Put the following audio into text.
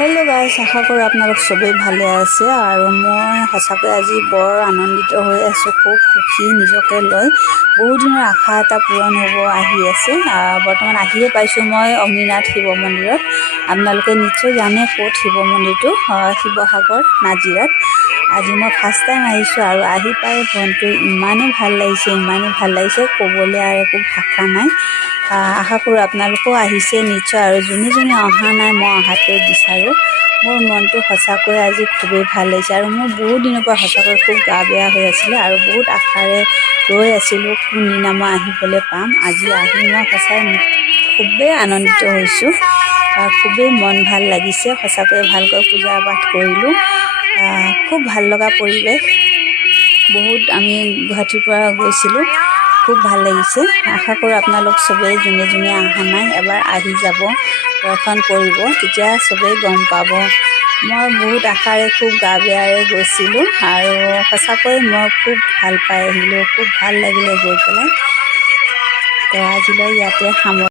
Hello' গাইছ, আশা কৰোঁ আপোনালোক চবেই ভালে আছে। আৰু মই সঁচাকৈ আজি বৰ আনন্দিত হৈ আছোঁ, খুব সুখী নিজকে লৈ। বহু দিনৰ আশা এটা পূৰণ হ'ব আহি আছে। বৰ্তমান আহিয়ে পাইছোঁ মই অগ্নিনাথ শিৱ মন্দিৰত। আপোনালোকে নিশ্চয় জানে ক'ত শিৱ মন্দিৰটো, শিৱসাগৰ নাজিৰাত। আজি মই ফাৰ্ষ্ট টাইম আহিছোঁ আৰু আহি পাই মনটো ইমানেই ভাল লাগিছে, ক'বলৈ আৰু একো ভাষা নাই। আশা কৰোঁ আপোনালোকেও আহিছে নিশ্চয়, আৰু যোনে যোনে অহা নাই মই অহাটোৱে বিচাৰোঁ। মোৰ মনটো সঁচাকৈ আজি খুবেই ভাল লাগিছে, আৰু মোৰ বহুত দিনৰ পৰা সঁচাকৈ খুব গা বেয়া হৈ আছিলে, আৰু বহুত আশাৰে ৰৈ আছিলোঁ কোনদিনা মই আহিবলৈ পাম। আজি আহি মই সঁচাই খুবেই আনন্দিত হৈছোঁ, খুবেই মন ভাল লাগিছে। সঁচাকৈ ভালকৈ পূজা পাঠ কৰিলোঁ, খুব ভাল লগা পৰিৱেশ। বহুত আমি গুৱাহাটীৰ পৰা গৈছিলোঁ, খুব ভাল লাগিছে। আশা কৰোঁ আপোনালোক চবেই যোনে যোনে অহা নাই এবাৰ আহি যাব, দৰ্শন কৰিব, তেতিয়া চবেই গম পাব। মই বহুত আশাৰে খুব গা বেয়াৰে গৈছিলোঁ, আৰু সঁচাকৈ মই খুব ভাল পাই আহিলোঁ, খুব ভাল লাগিলে গৈ পেলাই। তো আজিলৈ ইয়াতে সামৰিছোঁ।